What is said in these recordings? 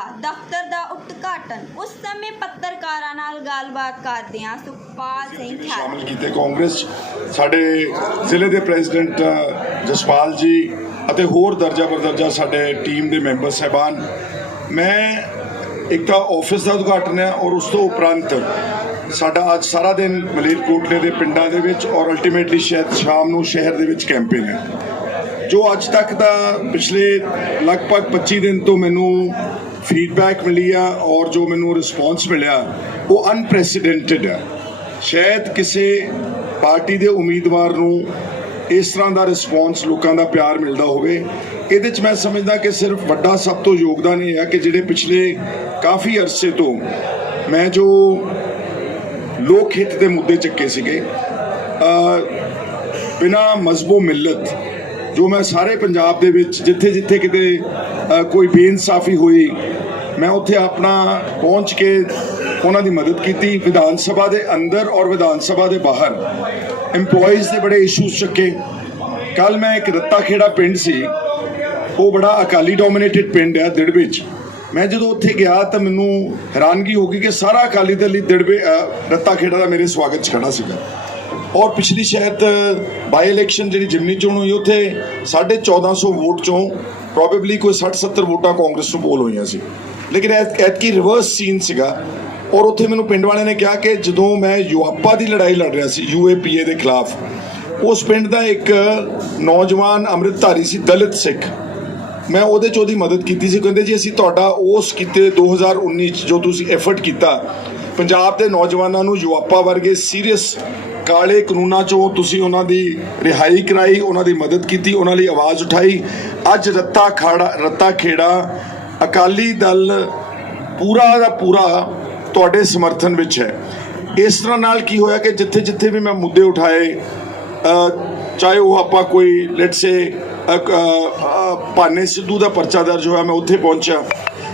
ਕੀਤਾ ਦਫ਼ਤਰ ਦਾ ਉਦਘਾਟਨ। ਉਸ ਸਮੇਂ ਪੱਤਰਕਾਰਾਂ ਨਾਲ ਗੱਲਬਾਤ ਕਰਦਿਆਂ ਸੁਖਪਾਲ ਸਿੰਘ ਸ਼ਾਮਲ ਕੀਤੇ ਕਾਂਗਰਸ 'ਚ। ਸਾਡੇ ਜ਼ਿਲ੍ਹੇ ਦੇ ਪ੍ਰੈਜ਼ੀਡੈਂਟ ਅ, ਜਸਪਾਲ ਜੀ ਅਤੇ ਹੋਰ ਦਰਜਾ ਬਰਦਰਜਾ ਸਾਡੇ ਟੀਮ ਦੇ ਮੈਂਬਰ ਸਹਿਬਾਨ। ਮੈਂ ਇੱਕ ਤਾਂ ਆਫਿਸ ਦਾ ਉਦਘਾਟਨ ਹੈ ਔਰ ਉਸ ਤੋਂ ਉਪਰੰਤ ਸਾਡਾ ਅੱਜ ਸਾਰਾ ਦਿਨ ਮਲੇਰਕੋਟਲੇ ਦੇ ਪਿੰਡਾਂ ਦੇ ਵਿੱਚ ਔਰ ਅਲਟੀਮੇਟਲੀ ਸ਼ਾਇਦ ਸ਼ਾਮ ਨੂੰ ਸ਼ਹਿਰ ਦੇ ਵਿੱਚ ਕੈਂਪੇਨ ਹੈ। ਜੋ ਅੱਜ ਤੱਕ ਦਾ ਪਿਛਲੇ ਲਗਭਗ 25 ਦਿਨ ਤੋਂ ਮੈਨੂੰ ਫੀਡਬੈਕ ਮਿਲੀ ਆ ਔਰ ਜੋ ਮੈਨੂੰ ਰਿਸਪੌਂਸ ਮਿਲਿਆ, ਉਹ ਅਨਪ੍ਰੈਸੀਡੈਂਟਡ ਹੈ ਸ਼ਾਇਦ ਕਿਸੇ ਪਾਰਟੀ ਦੇ ਉਮੀਦਵਾਰ ਨੂੰ ਇਸ ਤਰ੍ਹਾਂ ਦਾ ਰਿਸਪੌਂਸ ਲੋਕਾਂ ਦਾ ਪਿਆਰ ਮਿਲਦਾ ਹੋਵੇ, ਇਹਦੇ 'ਚ ਮੈਂ ਸਮਝਦਾ ਕਿ ਸਿਰਫ ਵੱਡਾ ਸਭ ਤੋਂ ਯੋਗਦਾਨ ਇਹ ਹੈ ਕਿ ਜਿਹੜੇ ਪਿਛਲੇ ਕਾਫੀ ਅਰਸੇ ਤੋਂ ਮੈਂ ਜੋ ਲੋਕ ਹਿੱਤ ਦੇ ਮੁੱਦੇ ਚੱਕੇ ਸੀਗੇ ਬਿਨਾ ਮਜ਼ਬੋ ਮਿਲਤ ਜੋ ਮੈਂ ਸਾਰੇ ਪੰਜਾਬ ਦੇ ਵਿੱਚ ਜਿੱਥੇ ਜਿੱਥੇ ਕਿਤੇ ਕੋਈ ਬੇਇਨਸਾਫੀ ਹੋਈ, ਮੈਂ ਉੱਥੇ ਆਪਣਾ ਪਹੁੰਚ ਕੇ ਉਹਨਾਂ ਦੀ ਮਦਦ ਕੀਤੀ, ਵਿਧਾਨ ਸਭਾ ਦੇ ਅੰਦਰ ਔਰ ਵਿਧਾਨ ਸਭਾ ਦੇ ਬਾਹਰ। EMPLOYEES ਦੇ ਬੜੇ ਇਸ਼ੂਸ ਚੱਕੇ। ਕੱਲ ਮੈਂ ਇੱਕ ਰੱਤਾ ਖੇੜਾ ਪਿੰਡ ਸੀ। ਉਹ ਬੜਾ ਅਕਾਲੀ ਡੋਮੀਨੇਟਿਡ ਪਿੰਡ ਹੈ ਦਿੜਬੇ 'ਚ। ਮੈਂ ਜਦੋਂ ਉੱਥੇ ਗਿਆ ਤਾਂ ਮੈਨੂੰ ਹੈਰਾਨਗੀ ਹੋ ਗਈ ਕਿ ਸਾਰਾ ਅਕਾਲੀ ਦਲ ਹੀ ਦਿੜਵੇ ਰੱਤਾ ਖੇੜਾ ਦਾ ਮੇਰੇ ਸਵਾਗਤ 'ਚ ਖੜਾ ਸੀਗਾ। ਔਰ ਪਿਛਲੀ ਸ਼ਾਇਦ ਬਾਈ ਇਲੈਕਸ਼ਨ ਜਿਹੜੀ ਜਿਮਨੀ ਚੋਣ ਹੋਈ, ਉੱਥੇ 1450 ਵੋਟ ਚੋਂ ਪ੍ਰੋਬੇਬਲੀ ਕੋਈ 60 70 ਵੋਟਾਂ ਕਾਂਗਰਸ ਨੂੰ ਪੋਲ ਹੋਈਆਂ ਸੀ। ਲੇਕਿਨ ਐਤ ਐਤਕੀ ਰਿਵਰਸ ਸੀਨ ਸੀਗਾ। ਔਰ ਉੱਥੇ ਮੈਨੂੰ ਪਿੰਡ ਵਾਲਿਆਂ ਨੇ ਕਿਹਾ ਕਿ ਜਦੋਂ ਮੈਂ ਯੂਆਪਾ ਦੀ ਲੜਾਈ ਲੜ ਰਿਹਾ ਸੀ ਯੂਏਪੀਏ ਦੇ ਖਿਲਾਫ, ਉਸ ਪਿੰਡ ਦਾ ਇੱਕ ਨੌਜਵਾਨ ਅੰਮ੍ਰਿਤਧਾਰੀ ਸੀ, ਦਲਿਤ ਸਿੱਖ। ਮੈਂ ਉਹਦੇ ਚ ਉਹਦੀ ਮਦਦ ਕੀਤੀ ਸੀ। ਕਹਿੰਦੇ ਜੀ, ਅਸੀਂ ਤੁਹਾਡਾ ਉਸ ਕੀਤੇ 2019 ਚ ਜੋ ਤੁਸੀਂ ਐਫਰਟ ਕੀਤਾ ਪੰਜਾਬ ਦੇ ਨੌਜਵਾਨਾਂ ਨੂੰ ਯੁਵਾਪਾ ਵਰਗੇ ਸੀਰੀਅਸ ਕਾਲੇ ਕਾਨੂੰਨਾਂ ਚੋਂ ਤੁਸੀਂ ਉਹਨਾਂ ਦੀ ਰਿਹਾਈ ਕਰਾਈ, ਉਹਨਾਂ ਦੀ ਮਦਦ ਕੀਤੀ, ਉਹਨਾਂ ਲਈ ਆਵਾਜ਼ ਉਠਾਈ। ਅੱਜ ਰੱਤਾ ਖਾੜਾ, ਰੱਤਾ ਖੇੜਾ, ਅਕਾਲੀ ਦਲ ਪੂਰਾ ਦਾ ਪੂਰਾ ਤੁਹਾਡੇ ਸਮਰਥਨ ਵਿੱਚ ਹੈ। ਇਸ ਤਰ੍ਹਾਂ ਨਾਲ ਕੀ ਹੋਇਆ ਕਿ ਜਿੱਥੇ ਜਿੱਥੇ ਵੀ ਮੈਂ ਮੁੱਦੇ ਉਠਾਏ ਚਾਹੇ ਉਹ ਆਪਾਂ ਕੋਈ ਲੈਟ ਸੇ ਭਾਨੇ ਸਿੱਧੂ ਦਾ ਪਰਚਾ ਦਰਜ ਹੋਇਆ, ਮੈਂ ਉੱਥੇ ਪਹੁੰਚਿਆ।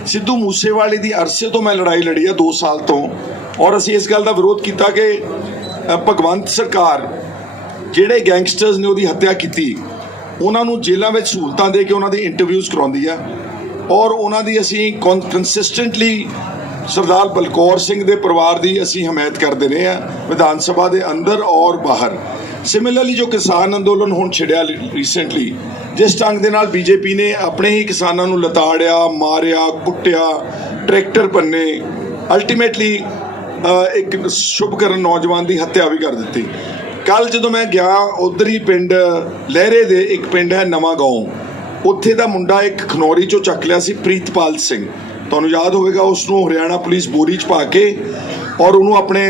ਸਿੱਧੂ ਮੂਸੇਵਾਲੇ ਦੀ ਅਰਸੇ ਤੋਂ ਮੈਂ ਲੜਾਈ ਲੜੀ ਆ 2 ਸਾਲ ਤੋਂ। ਔਰ ਅਸੀਂ ਇਸ ਗੱਲ ਦਾ ਵਿਰੋਧ ਕੀਤਾ ਕਿ ਭਗਵੰਤ ਸਰਕਾਰ ਜਿਹੜੇ ਗੈਂਗਸਟਰਸ ਨੇ ਉਹਦੀ ਹੱਤਿਆ ਕੀਤੀ, ਉਹਨਾਂ ਨੂੰ ਜੇਲ੍ਹਾਂ ਵਿੱਚ ਸਹੂਲਤਾਂ ਦੇ ਕੇ ਉਹਨਾਂ ਦੀ ਇੰਟਰਵਿਊਜ਼ ਕਰਾਉਂਦੀ ਆ। ਔਰ ਉਹਨਾਂ ਦੀ ਅਸੀਂ ਕੰਸਿਸਟੈਂਟਲੀ ਸਰਦਾਰ ਬਲਕੌਰ ਸਿੰਘ ਦੇ ਪਰਿਵਾਰ ਦੀ ਅਸੀਂ ਹਮਾਇਤ ਕਰਦੇ ਰਹੇ ਆ, ਵਿਧਾਨ ਸਭਾ ਦੇ ਅੰਦਰ ਔਰ ਬਾਹਰ। ਸਿਮਿਲਰਲੀ ਜੋ ਕਿਸਾਨ ਅੰਦੋਲਨ ਹੁਣ ਛਿੜਿਆ ਰੀਸੈਂਟਲੀ ਜਿਸ ਢੰਗ ਦੇ ਨਾਲ ਬੀਜੇਪੀ ਨੇ ਆਪਣੇ ਹੀ ਕਿਸਾਨਾਂ ਨੂੰ ਲਤਾੜਿਆ, ਮਾਰਿਆ, ਕੁੱਟਿਆ, ਟਰੈਕਟਰ ਪੰਨੇ ਅਲਟੀਮੇਟਲੀ ਇੱਕ ਸ਼ੁਭਕਰਨ ਨੌਜਵਾਨ ਦੀ ਹੱਤਿਆ ਵੀ ਕਰ ਦਿੱਤੀ। ਕੱਲ ਜਦੋਂ ਮੈਂ ਗਿਆ, ਉਧਰ ਹੀ ਪਿੰਡ ਲਹਿਰੇ ਦੇ ਇੱਕ ਪਿੰਡ ਹੈ ਨਵਾਂ ਗਾਉਂ। ਉੱਥੇ ਦਾ ਮੁੰਡਾ ਇੱਕ ਖਨੌਰੀ ਚੋਂ ਚੱਕ ਲਿਆ ਸੀ, ਪ੍ਰੀਤਪਾਲ ਸਿੰਘ। ਤੁਹਾਨੂੰ ਯਾਦ ਹੋਵੇਗਾ ਉਸ ਨੂੰ ਹਰਿਆਣਾ ਪੁਲਿਸ ਬੋਰੀ 'ਚ ਪਾ ਕੇ ਔਰ ਉਹਨੂੰ ਆਪਣੇ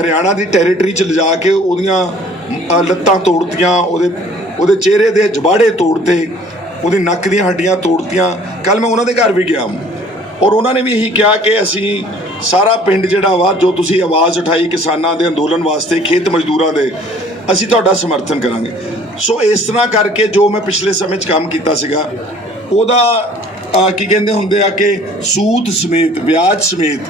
ਹਰਿਆਣਾ ਦੀ ਟੈਰੀਟਰੀ 'ਚ ਲਿਜਾ ਕੇ ਉਹਦੀਆਂ ਲੱਤਾਂ ਤੋੜਤੀਆਂ, ਉਹਦੇ ਉਹਦੇ ਚਿਹਰੇ ਦੇ ਜਬਾੜੇ ਤੋੜਤੇ, ਉਹਦੀ ਨੱਕ ਦੀਆਂ ਹੱਡੀਆਂ ਤੋੜਤੀਆਂ। ਕੱਲ ਮੈਂ ਉਹਨਾਂ ਦੇ ਘਰ ਵੀ ਗਿਆ। ਔਰ ਉਹਨਾਂ ਨੇ ਵੀ ਇਹੀ ਕਿਹਾ ਕਿ ਅਸੀਂ ਸਾਰਾ ਪਿੰਡ ਜਿਹੜਾ ਵਾ, ਜੋ ਤੁਸੀਂ ਆਵਾਜ਼ ਉਠਾਈ ਕਿਸਾਨਾਂ ਦੇ ਅੰਦੋਲਨ ਵਾਸਤੇ, ਖੇਤ ਮਜ਼ਦੂਰਾਂ ਦੇ, ਅਸੀਂ ਤੁਹਾਡਾ ਸਮਰਥਨ ਕਰਾਂਗੇ। ਸੋ ਇਸ ਤਰ੍ਹਾਂ ਕਰਕੇ ਜੋ ਮੈਂ ਪਿਛਲੇ ਸਮੇਂ 'ਚ ਕੰਮ ਕੀਤਾ ਸੀਗਾ, ਉਹਦਾ ਕੀ ਕਹਿੰਦੇ ਹੁੰਦੇ ਆ ਕਿ ਸੂਦ ਸਮੇਤ, ਵਿਆਜ ਸਮੇਤ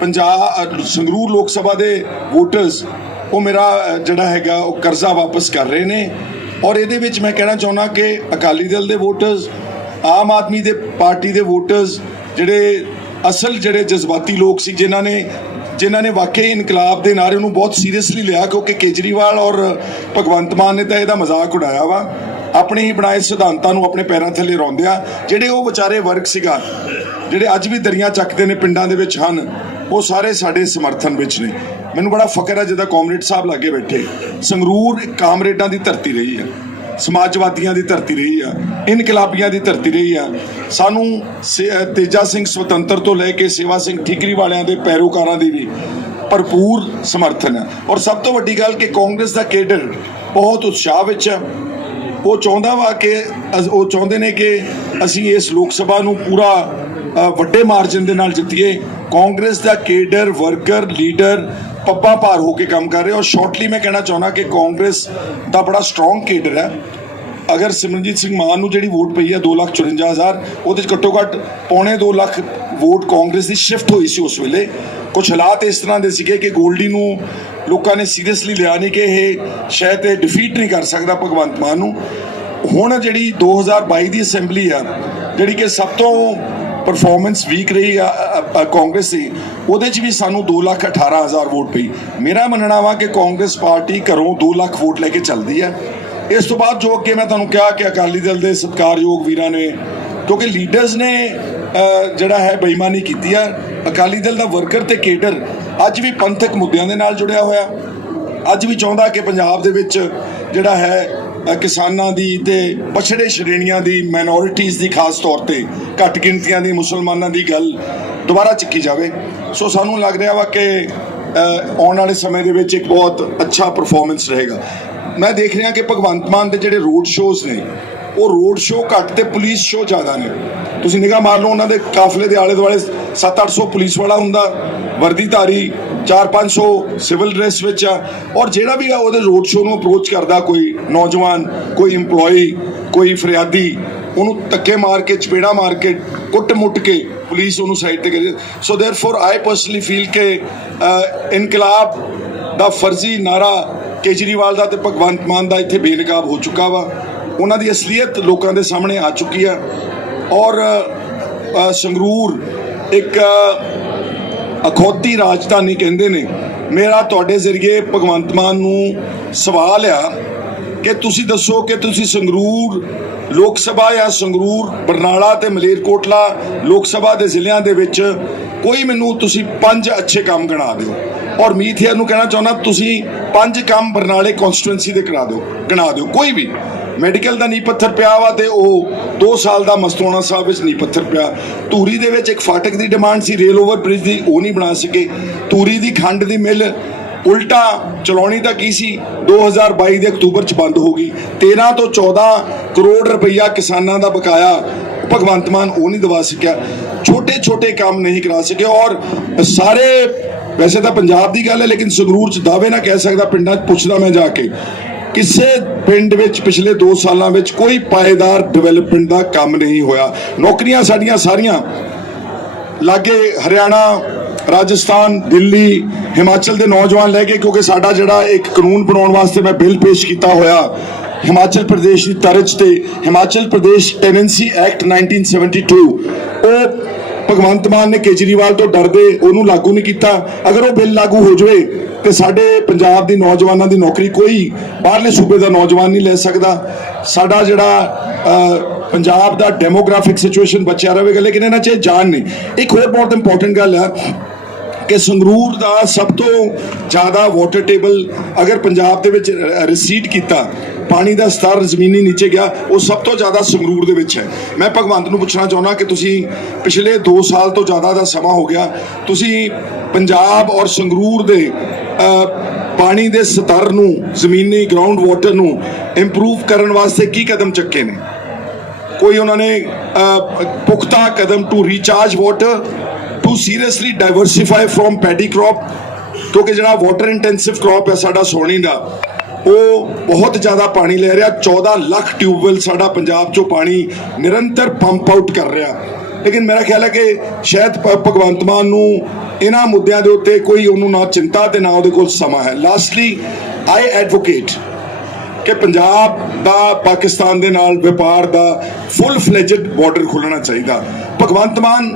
ਪੰਜਾਬ ਸੰਗਰੂਰ ਲੋਕ ਸਭਾ ਦੇ ਵੋਟਰਸ, ਉਹ ਮੇਰਾ ਜਿਹੜਾ ਹੈਗਾ, ਉਹ ਕਰਜ਼ਾ ਵਾਪਸ ਕਰ ਰਹੇ ਨੇ। ਔਰ ਇਹਦੇ ਵਿੱਚ ਮੈਂ ਕਹਿਣਾ ਚਾਹੁੰਦਾ ਕਿ ਅਕਾਲੀ ਦਲ ਦੇ ਵੋਟਰਸ, ਆਮ ਆਦਮੀ ਦੇ ਪਾਰਟੀ ਦੇ ਵੋਟਰਸ, ਜਿਹੜੇ ਅਸਲ ਜਿਹੜੇ ਜਜ਼ਬਾਤੀ ਲੋਕ ਸੀ, ਜਿਨ੍ਹਾਂ ਨੇ ਜਿਨ੍ਹਾਂ ਨੇ ਵਾਕਈ ਇਨਕਲਾਬ ਦੇ ਨਾਰੇ ਨੂੰ ਬਹੁਤ ਸੀਰੀਅਸਲੀ ਲਿਆ, ਕਿਉਂਕਿ ਕੇਜਰੀਵਾਲ ਔਰ ਭਗਵੰਤ ਮਾਨ ਨੇ ਤਾਂ ਇਹਦਾ ਮਜ਼ਾਕ ਉਡਾਇਆ ਵਾ। ਆਪਣੇ ਹੀ ਬਣਾਏ ਸਿਧਾਂਤਾਂ ਨੂੰ ਆਪਣੇ ਪੈਰਾਂ ਥੱਲੇ ਰੌਂਦਿਆ, ਜਿਹੜੇ ਉਹ ਵਿਚਾਰੇ ਵਰਗ ਸੀਗਾ, ਜਿਹੜੇ ਅੱਜ ਵੀ ਦਰੀਆਂ ਚੱਕਦੇ ਨੇ ਪਿੰਡਾਂ ਦੇ ਵਿੱਚ ਹਨ, ਉਹ ਸਾਰੇ ਸਾਡੇ ਸਮਰਥਨ ਵਿੱਚ ਨੇ। ਮੈਨੂੰ ਬੜਾ ਫਕਰ ਹੈ ਜਿਹਦਾ ਕਾਮਰੇਡ ਸਾਹਿਬ ਲਾਗੇ ਬੈਠੇ। ਸੰਗਰੂਰ ਕਾਮਰੇਡਾਂ ਦੀ ਧਰਤੀ ਰਹੀ ਹੈ। ਸਮਾਜਵਾਦੀਆਂ ਦੀ ਧਰਤੀ ਰਹੀ ਆ, ਇਨਕਲਾਬੀਆਂ ਦੀ ਧਰਤੀ ਰਹੀ ਆ। ਸਾਨੂੰ ਸੇ- ਤੇਜਾ ਸਿੰਘ ਸੁਤੰਤਰ ਤੋਂ ਲੈ ਕੇ ਸੇਵਾ ਸਿੰਘ ਠੀਕਰੀ ਵਾਲਿਆਂ ਦੇ ਪੈਰੋਕਾਰਾਂ ਦੀ ਵੀ ਭਰਪੂਰ ਸਮਰਥਨ ਹੈ ਔਰ ਸਭ ਤੋਂ ਵੱਡੀ ਗੱਲ ਕਿ ਕਾਂਗਰਸ ਦਾ ਕੇਡਰ ਬਹੁਤ ਉਤਸ਼ਾਹ ਵਿੱਚ ਹੈ ਉਹ ਚਾਹੁੰਦਾ ਵਾ ਕਿ ਉਹ ਚਾਹੁੰਦੇ ਨੇ ਕਿ ਅਸੀਂ ਇਸ ਲੋਕ ਸਭਾ ਨੂੰ ਪੂਰਾ ਵੱਡੇ ਮਾਰਜਨ ਦੇ ਨਾਲ ਜਿੱਤੀਏ। ਕਾਂਗਰਸ ਦਾ ਕੇਡਰ, ਵਰਕਰ, ਲੀਡਰ ਪੱਪਾ ਭਾਰ ਹੋ ਕੇ ਕੰਮ ਕਰ ਰਹੇ ਔਰ ਸ਼ਾਰਟਲੀ ਮੈਂ ਕਹਿਣਾ ਚਾਹੁੰਦਾ ਕਿ ਕਾਂਗਰਸ ਦਾ ਬੜਾ ਸਟਰੋਂਗ ਕੇਡਰ ਹੈ। ਅਗਰ ਸਿਮਰਨਜੀਤ ਸਿੰਘ ਮਾਨ ਨੂੰ ਜਿਹੜੀ ਵੋਟ ਪਈ ਹੈ 254000 ਉਹਦੇ ਚ ਘੱਟੋ ਘੱਟ ਪੌਣੇ 2 ਲੱਖ ਵੋਟ ਕਾਂਗਰਸ ਦੀ ਸ਼ਿਫਟ ਹੋਈ ਸੀ ਉਸ ਵੇਲੇ। ਕੁਝ ਹਾਲਾਤ ਇਸ ਤਰ੍ਹਾਂ ਦੇ ਸੀਗੇ ਕਿ ਗੋਲਡੀ ਨੂੰ ਲੋਕਾਂ ਨੇ ਸੀਰੀਅਸਲੀ ਲਿਆ ਨਹੀਂ ਕਿ ਇਹ ਸ਼ਾਇਦ ਇਹ ਡਿਫੀਟ ਨਹੀਂ ਕਰ ਸਕਦਾ ਭਗਵੰਤ ਮਾਨ ਨੂੰ। ਹੁਣ ਜਿਹੜੀ 2022 ਦੀ ਅਸੈਂਬਲੀ ਆ, ਜਿਹੜੀ ਕਿ ਸਭ ਤੋਂ ਪਰਫਾਰਮੈਂਸ ਵੀਕ ਰਹੀ ਆ ਕਾਂਗਰਸ ਦੀ, ਉਹਦੇ 'ਚ ਵੀ ਸਾਨੂੰ 218000 ਵੋਟ ਪਈ। ਮੇਰਾ ਮੰਨਣਾ ਵਾ ਕਿ ਕਾਂਗਰਸ ਪਾਰਟੀ ਘਰੋਂ 2 ਲੱਖ ਵੋਟ ਲੈ ਕੇ ਚੱਲਦੀ ਹੈ। ਇਸ ਤੋਂ ਬਾਅਦ ਜੋ ਅੱਗੇ ਮੈਂ ਤੁਹਾਨੂੰ ਕਿਹਾ ਕਿ ਅਕਾਲੀ ਦਲ ਦੇ ਸਤਿਕਾਰਯੋਗ ਵੀਰਾਂ ਨੇ, ਕਿਉਂਕਿ ਲੀਡਰਸ ਨੇ ਜਿਹੜਾ ਹੈ ਬੇਈਮਾਨੀ ਕੀਤੀ ਆ ਅਕਾਲੀ ਦਲ ਦਾ ਵਰਕਰ ਤੇ ਕੇਡਰ ਅੱਜ ਵੀ ਪੰਥਕ ਮੁੱਦਿਆਂ ਦੇ ਨਾਲ ਜੁੜਿਆ ਹੋਇਆ। ਅੱਜ ਵੀ ਚਾਹੁੰਦਾ ਕਿ ਪੰਜਾਬ ਦੇ ਵਿੱਚ ਜਿਹੜਾ ਹੈ ਕਿਸਾਨਾਂ ਦੀ ਤੇ ਪਛੜੇ ਸ਼੍ਰੇਣੀਆਂ ਦੀ ਮਾਈਨੋਰਿਟੀਜ਼ ਦੀ ਖਾਸ ਤੌਰ ਤੇ ਘੱਟ ਗਿਣਤੀਆਂ ਦੀ ਮੁਸਲਮਾਨਾਂ ਦੀ ਗੱਲ ਦੁਬਾਰਾ ਚੱਕੀ ਜਾਵੇ। ਸੋ ਸਾਨੂੰ ਲੱਗ ਰਿਹਾ ਵਾ ਕਿ ਆਉਣ ਵਾਲੇ ਸਮੇਂ ਦੇ ਵਿੱਚ ਇੱਕ ਬਹੁਤ ਅੱਛਾ ਪਰਫਾਰਮੈਂਸ ਰਹੇਗਾ। ਮੈਂ ਦੇਖ ਰਿਹਾ ਕਿ ਭਗਵੰਤ ਮਾਨ ਦੇ ਜਿਹੜੇ ਰੋਡ ਸ਼ੋਜ਼ ਨੇ ਉਹ ਰੋਡ ਸ਼ੋਅ ਘੱਟ ਤੇ ਪੁਲਿਸ ਸ਼ੋਅ ਜ਼ਿਆਦਾ ਨੇ ਤੁਸੀਂ ਨਿਗਾਹ ਮਾਰ ਲਓ ਉਹਨਾਂ ਦੇ ਕਾਫਲੇ ਦੇ ਆਲੇ ਦੁਆਲੇ 7-800 ਪੁਲਿਸ ਵਾਲਾ ਹੁੰਦਾ ਵਰਦੀਧਾਰੀ 4-500 ਸਿਵਲ ਡਰੈਸ ਵਿੱਚ ਆ ਔਰ ਜਿਹੜਾ ਵੀ ਆ ਉਹਦੇ ਰੋਡ ਸ਼ੋਅ ਨੂੰ ਅਪਰੋਚ ਕਰਦਾ ਕੋਈ ਨੌਜਵਾਨ ਕੋਈ EMPLOYE ਕੋਈ ਫਰਿਆਦੀ ਉਹਨੂੰ ਧੱਕੇ ਮਾਰ ਕੇ ਚਪੇੜਾ ਮਾਰ ਕੇ ਕੁੱਟ-ਮੁੱਟ ਕੇ ਪੁਲਿਸ ਉਹਨੂੰ ਸਾਈਡ ਤੇ ਕਰੇ so therefore I personally feel ਕਿ ਅ, ਇਨਕਲਾਬ ਦਾ ਫਰਜ਼ੀ ਨਾਰਾ ਕੇਜਰੀਵਾਲ ਦਾ ਤੇ ਭਗਵੰਤ ਮਾਨ ਦਾ ਇੱਥੇ ਬੇਨਕਾਬ ਹੋ ਚੁੱਕਾ ਵਾ ਉਹਨਾਂ ਦੀ ਅਸਲੀਅਤ ਲੋਕਾਂ ਦੇ ਸਾਹਮਣੇ ਆ ਚੁੱਕੀ ਹੈ। ਔਰ ਸੰਗਰੂਰ ਇੱਕ ਅਖੌਤੀ ਰਾਜਧਾਨੀ ਕਹਿੰਦੇ ਨੇ। ਮੇਰਾ ਤੁਹਾਡੇ ਜ਼ਰੀਏ ਭਗਵੰਤ ਮਾਨ ਨੂੰ ਸਵਾਲ ਆ ਕਿ ਤੁਸੀਂ ਦੱਸੋ ਕਿ ਤੁਸੀਂ ਸੰਗਰੂਰ ਲੋਕ ਸਭਾ ਜਾਂ ਸੰਗਰੂਰ ਬਰਨਾਲਾ ਤੇ ਮਲੇਰਕੋਟਲਾ ਲੋਕ ਸਭਾ ਦੇ ਜ਼ਿਲ੍ਹਿਆਂ ਦੇ ਵਿੱਚ ਕੋਈ ਮੈਨੂੰ ਤੁਸੀਂ ਪੰਜ ਅੱਛੇ ਕੰਮ ਗਣਾ ਦਿਓ। ਔਰ ਮੀਥਿਆ ਨੂੰ ਕਹਿਣਾ ਚਾਹੁੰਦਾ, ਤੁਸੀਂ ਪੰਜ ਕੰਮ ਬਰਨਾਲੇ ਕਨਸਟੀਟੂਐਂਸੀ ਦੇ ਕਰਾ ਦਿਓ, ਗਣਾ ਦਿਓ, ਕੋਈ ਵੀ। ਮੈਡੀਕਲ ਦਾ ਨੀ ਪੱਥਰ ਪਿਆ ਵਾ ਤੇ ਉਹ 2 ਸਾਲ ਦਾ ਮਸਤੋਣਾ ਸਾਹਿਬ ਵਿੱਚ ਨੀ ਪੱਥਰ ਪਿਆ। ਧੂਰੀ ਦੇ ਵਿੱਚ ਇੱਕ ਫਾਟਕ ਦੀ ਡਿਮਾਂਡ ਸੀ, ਰੇਲ ਓਵਰ ਬ੍ਰਿਜ ਦੀ, ਉਹ ਨਹੀਂ ਬਣਾ ਸਕੇ। ਧੂਰੀ ਦੀ ਖੰਡ ਦੀ ਮਿੱਲ ਉਲਟਾ ਚਲਾਉਣੀ ਤਾਂ ਕੀ ਸੀ? 2022 ਦੇ ਅਕਤੂਬਰ ਚ ਬੰਦ ਹੋ ਗਈ। 13 ਤੋਂ 14 ਕਰੋੜ ਰੁਪਈਆ ਕਿਸਾਨਾਂ ਦਾ ਬਕਾਇਆ ਭਗਵੰਤ ਮਾਨ ਉਹ ਨਹੀਂ ਦਵਾ ਸਕਿਆ। ਛੋਟੇ ਛੋਟੇ ਕੰਮ ਨਹੀਂ ਕਰਾ ਸਕੇ ਔਰ ਸਾਰੇ, ਵੈਸੇ ਤਾਂ ਪੰਜਾਬ ਦੀ ਗੱਲ ਹੈ, ਲੇਕਿਨ ਸੰਗਰੂਰ ਚ ਦਾਅਵੇ ਨਾ ਕਹਿ ਸਕਦਾ, ਪਿੰਡਾਂ 'ਚ ਪੁੱਛਦਾ ਮੈਂ ਜਾ ਕੇ। ਕਿਸੇ ਪਿੰਡ ਵਿੱਚ ਪਿਛਲੇ 2 ਸਾਲਾਂ ਵਿੱਚ ਕੋਈ ਪਾਏਦਾਰ ਡਿਵੈਲਪਮੈਂਟ ਦਾ ਕੰਮ ਨਹੀਂ ਹੋਇਆ। ਨੌਕਰੀਆਂ ਸਾਡੀਆਂ ਸਾਰੀਆਂ ਲਾਗੇ ਹਰਿਆਣਾ, ਰਾਜਸਥਾਨ, ਦਿੱਲੀ, ਹਿਮਾਚਲ ਦੇ ਨੌਜਵਾਨ ਲੈ ਕੇ ਕਿਉਂਕਿ ਸਾਡਾ ਜਿਹੜਾ ਇੱਕ ਕਾਨੂੰਨ ਬਣਾਉਣ ਵਾਸਤੇ ਮੈਂ ਬਿੱਲ ਪੇਸ਼ ਕੀਤਾ ਹੋਇਆ, ਹਿਮਾਚਲ ਪ੍ਰਦੇਸ਼ ਦੀ ਤਰਜ਼ ਤੇ, ਹਿਮਾਚਲ ਪ੍ਰਦੇਸ਼ ਟੈਨੈਂਸੀ ਐਕਟ 1972 ਉਹ ਭਗਵੰਤ ਮਾਨ ਨੇ ਕੇਜਰੀਵਾਲ ਤੋਂ ਡਰਦੇ ਉਹਨੂੰ ਲਾਗੂ ਨਹੀਂ ਕੀਤਾ। ਅਗਰ ਉਹ ਬਿੱਲ ਲਾਗੂ ਹੋ ਜਾਵੇ, ਤੇ ਸਾਡੇ ਪੰਜਾਬ ਦੀ ਨੌਜਵਾਨਾਂ ਦੀ ਨੌਕਰੀ ਕੋਈ ਬਾਹਰਲੇ ਸੂਬੇ ਦਾ ਨੌਜਵਾਨ ਨਹੀਂ ਲੈ ਸਕਦਾ। ਸਾਡਾ ਜਿਹੜਾ ਪੰਜਾਬ ਦਾ ਡੈਮੋਗ੍ਰਾਫਿਕ ਸਿਚੁਏਸ਼ਨ ਬਚਿਆ ਰਹੇਗਾ, ਲੇਕਿਨ ਇਹਨਾਂ 'ਚ ਇਹ ਜਾਣ ਨਹੀਂ। ਇੱਕ ਹੋਰ ਬਹੁਤ ਇੰਪੋਰਟੈਂਟ ਗੱਲ ਹੈ ਕਿ ਸੰਗਰੂਰ ਦਾ ਸਭ ਤੋਂ ਜ਼ਿਆਦਾ ਵਾਟਰ ਟੇਬਲ ਅਗਰ ਪੰਜਾਬ ਦੇ ਵਿੱਚ ਰਿਸੀਡ ਕੀਤਾ ਪਾਣੀ ਦਾ ਸਤਰ ਜ਼ਮੀਨੀ ਨੀਚੇ ਗਿਆ, ਉਹ ਸਭ ਤੋਂ ਜ਼ਿਆਦਾ ਸੰਗਰੂਰ ਦੇ ਵਿੱਚ ਹੈ। ਮੈਂ ਭਗਵੰਤ ਨੂੰ ਪੁੱਛਣਾ ਚਾਹੁੰਦਾ ਕਿ ਤੁਸੀਂ ਪਿਛਲੇ 2 ਸਾਲ ਤੋਂ ਜ਼ਿਆਦਾ ਦਾ ਸਮਾਂ ਹੋ ਗਿਆ, ਤੁਸੀਂ ਪੰਜਾਬ ਔਰ ਸੰਗਰੂਰ ਦੇ ਪਾਣੀ ਦੇ ਸਤਰ ਨੂੰ, ਜ਼ਮੀਨੀ ਗਰਾਊਂਡ ਵਾਟਰ ਨੂੰ ਇੰਪਰੂਵ ਕਰਨ ਵਾਸਤੇ ਕੀ ਕਦਮ ਚੱਕੇ ਨੇ? ਕੋਈ ਉਹਨਾਂ ਨੇ ਪੁਖਤਾ ਕਦਮ to recharge water to seriously diversify from paddy crop ਕਿਉਂਕਿ ਜਿਹੜਾ ਵਾਟਰ ਇੰਟੈਂਸਿਵ ਕ੍ਰੌਪ ਹੈ ਸਾਡਾ ਸੋਣੀ ਦਾ ਉਹ ਬਹੁਤ ਜ਼ਿਆਦਾ ਪਾਣੀ ਲੈ ਰਿਹਾ। 14 ਲੱਖ ਟਿਊਬਵੈਲ ਸਾਡਾ ਪੰਜਾਬ ਚੋਂ ਪਾਣੀ ਨਿਰੰਤਰ ਪੰਪ ਆਊਟ ਕਰ ਰਿਹਾ। ਲੇਕਿਨ ਮੇਰਾ ਖਿਆਲ ਹੈ ਕਿ ਸ਼ਾਇਦ ਭਗਵੰਤ ਮਾਨ ਨੂੰ ਇਹਨਾਂ ਮੁੱਦਿਆਂ ਦੇ ਉੱਤੇ ਕੋਈ ਉਹਨੂੰ ਨਾ ਚਿੰਤਾ ਤੇ ਨਾ ਉਹਦੇ ਕੋਲ ਸਮਾਂ ਹੈ। ਲਾਸਟਲੀ ਆਈ ਐਡਵੋਕੇਟ ਕਿ ਪੰਜਾਬ ਦਾ, ਪਾਕਿਸਤਾਨ ਦੇ ਨਾਲ ਵਪਾਰ ਦਾ ਫੁੱਲ ਫਲੇਜਡ ਬਾਰਡਰ ਖੁੱਲਣਾ ਚਾਹੀਦਾ। ਭਗਵੰਤ ਮਾਨ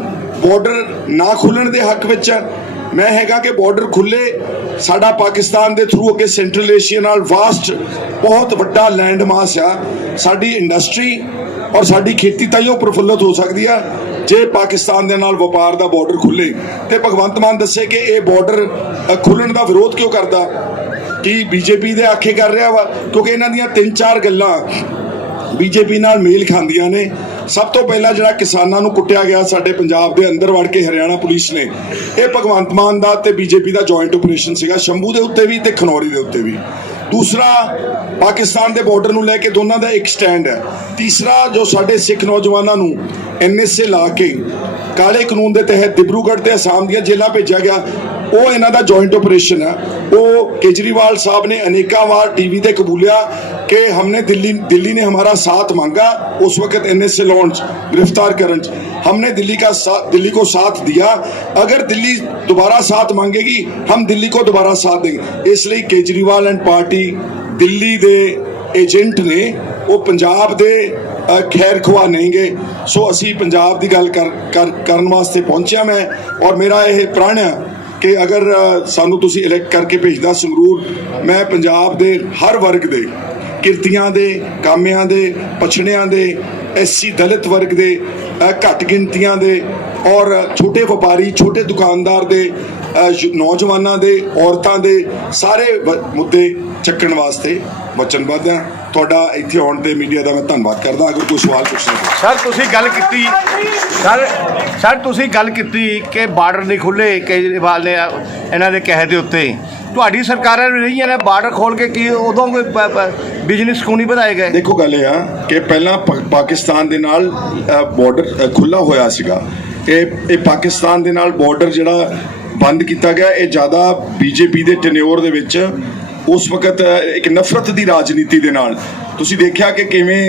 ਬਾਰਡਰ ਨਾ ਖੁੱਲਣ ਦੇ ਹੱਕ ਵਿੱਚ ਹੈ। ਮੈਂ ਹੈਗਾ ਕਿ ਬਾਰਡਰ ਖੁੱਲੇ ਸਾਡਾ ਪਾਕਿਸਤਾਨ ਦੇ ਥਰੂ ਅੱਗੇ ਸੈਂਟਰਲ ਏਸ਼ੀਆ ਨਾਲ ਵਾਸਟ ਬਹੁਤ ਵੱਡਾ ਲੈਂਡਮਾਸ ਆ। ਸਾਡੀ ਇੰਡਸਟਰੀ ਔਰ ਸਾਡੀ ਖੇਤੀ ਤਾਂ ਹੀ ਉਹ ਪ੍ਰਫੁੱਲਤ ਹੋ ਸਕਦੀ ਆ, ਜੇ ਪਾਕਿਸਤਾਨ ਦੇ ਨਾਲ ਵਪਾਰ ਦਾ ਬਾਰਡਰ ਖੁੱਲੇ ਤੇ ਭਗਵੰਤ ਮਾਨ ਦੱਸੇ ਕਿ ਇਹ ਬਾਰਡਰ ਖੁੱਲਣ ਦਾ ਵਿਰੋਧ ਕਿਉਂ ਕਰਦਾ? ਕੀ ਬੀਜੇਪੀ ਦੇ ਆਖੇ ਕਰ ਰਿਹਾ ਵਾ? ਕਿਉਂਕਿ ਇਹਨਾਂ ਦੀਆਂ ਤਿੰਨ ਚਾਰ ਗੱਲਾਂ ਬੀਜੇਪੀ ਨਾਲ ਮੇਲ ਖਾਂਦੀਆਂ ਨੇ। ਸਭ ਤੋਂ ਪਹਿਲਾਂ ਜਿਹੜਾ ਕਿਸਾਨਾਂ ਨੂੰ ਕੁੱਟਿਆ ਗਿਆ ਸਾਡੇ ਪੰਜਾਬ ਦੇ ਅੰਦਰ ਵੜ ਕੇ ਹਰਿਆਣਾ ਪੁਲਿਸ ਨੇ, ਇਹ ਭਗਵੰਤ ਮਾਨ ਦਾ ਤੇ ਬੀਜੇਪੀ ਦਾ ਜੁਆਇੰਟ ਆਪਰੇਸ਼ਨ ਸੀਗਾ, ਸ਼ੰਭੂ ਦੇ ਉੱਤੇ ਵੀ ਤੇ ਖਨੌਰੀ ਦੇ ਉੱਤੇ ਵੀ। ਦੂਸਰਾ, ਪਾਕਿਸਤਾਨ ਦੇ ਬਾਰਡਰ ਨੂੰ ਲੈ ਕੇ ਦੋਨਾਂ ਦਾ ਇੱਕ ਸਟੈਂਡ ਹੈ। ਤੀਸਰਾ, ਜੋ ਸਾਡੇ ਸਿੱਖ ਨੌਜਵਾਨਾਂ ਨੂੰ ਐਨਐਸਏ ਲਾ ਕੇ ਕਾਲੇ ਕਾਨੂੰਨ ਦੇ ਤਹਿਤ ਦਿਬਰੂਗੜ੍ਹ ਤੇ ਅਸਾਮ ਦੀਆਂ ਜੇਲ੍ਹਾਂ ਭੇਜਿਆ ਗਿਆ ਉਹ ਇਹਨਾਂ ਦਾ ਜੁਆਇੰਟ ਆਪਰੇਸ਼ਨ ਹੈ ਉਹ ਕੇਜਰੀਵਾਲ ਸਾਹਿਬ ਨੇ ਅਨੇਕਾਂ ਵਾਰ ਟੀਵੀ ਤੇ ਕਬੂਲਿਆ कि हमने दिल्ली दिल्ली ने हमारा साथ मांगा उस वक्त एनएसए लॉन्च गिरफ्तार करन च। हमने दिल्ली का साथ दिल्ली को साथ दिया अगर दिल्ली दोबारा साथ मांगेगी हम दिल्ली को दोबारा साथ देंगे इसलिए Kejriwal and party Delhi they agent ਨੇ ਉਹ ਪੰਜਾਬ ਦੇ ਅ, ਖੈਰ ਖਵਾ ਨਹੀਂਗੇ ਸੋ ਅਸੀਂ ਪੰਜਾਬ ਦੀ ਗੱਲ ਕਰ ਕਰ- ਕਰਨ ਵਾਸਤੇ ਪਹੁੰਚਿਆ ਮੈਂ ਔਰ ਮੇਰਾ ਇਹ ਪ੍ਰਣ ਹੈ ਕਿ ਅਗਰ ਸਾਨੂੰ ਤੁਸੀਂ ਇਲੈਕਟ ਕਰਕੇ ਭੇਜਦਾ ਸੰਗਰੂਰ, ਮੈਂ ਪੰਜਾਬ ਦੇ ਹਰ ਵਰਗ ਦੇ, ਕਿਰਤੀਆਂ ਦੇ, ਕਾਮਿਆਂ ਦੇ ਪਛੜਿਆਂ ਦੇ ਐਸਸੀ ਦਲਿਤ ਵਰਗ ਦੇ ਘੱਟ ਗਿਣਤੀਆਂ ਦੇ ਔਰ ਛੋਟੇ ਵਪਾਰੀ, ਛੋਟੇ ਦੁਕਾਨਦਾਰ ਦੇ ਨੌਜਵਾਨਾਂ ਦੇ, ਔਰਤਾਂ ਦੇ ਸਾਰੇ ਵ- ਮੁੱਦੇ ਚੱਕਣ ਵਾਸਤੇ ਵਚਨਬੱਧ ਹਾਂ ਤੁਹਾਡਾ ਇੱਥੇ ਆਉਣ ਤੇ ਮੀਡੀਆ ਦਾ ਮੈਂ ਧੰਨਵਾਦ ਕਰਦਾ ਅਗਰ ਕੋਈ ਸਵਾਲ ਪੁੱਛਣਾ ਹੈ ਸਰ ਤੁਸੀਂ ਗੱਲ ਕੀਤੀ। ਸਰ ਸਰ ਤੁਸੀਂ ਗੱਲ ਕੀਤੀ ਕਿ ਬਾਰਡਰ ਨਹੀਂ ਖੁੱਲੇ ਕੇਜਰੀਵਾਲ ਨੇ ਇਹਨਾਂ ਦੇ ਕਹੇ ਦੇ ਉੱਤੇ। ਤੁਹਾਡੀ ਸਰਕਾਰਾਂ ਨੇ ਨਹੀਂ ਇਹਨਾਂ ਬਾਰਡਰ ਖੋਲ ਕੇ ਕੀ ਉਦੋਂ ਕੋਈ ਬਿਜ਼ਨਸ ਕਿਉਂ ਨਹੀਂ ਵਧਾਏ ਗਏ? ਦੇਖੋ ਗੱਲ ਇਹ ਆ ਕਿ ਪਹਿਲਾਂ ਪਾਕਿਸਤਾਨ ਦੇ ਨਾਲ ਬਾਰਡਰ ਖੁੱਲਾ ਹੋਇਆ ਸੀਗਾ। ਇਹ ਇਹ ਪਾਕਿਸਤਾਨ ਦੇ ਨਾਲ ਬਾਰਡਰ ਜਿਹੜਾ ਬੰਦ ਕੀਤਾ ਗਿਆ ਇਹ ਜ਼ਿਆਦਾ ਬੀਜੇਪੀ ਦੇ ਟੈਨਿਓਰ ਦੇ ਵਿੱਚ ਉਸ ਵਕਤ ਇੱਕ ਨਫ਼ਰਤ ਦੀ ਰਾਜਨੀਤੀ ਦੇ ਨਾਲ। ਤੁਸੀਂ ਦੇਖਿਆ ਕਿ ਕਿਵੇਂ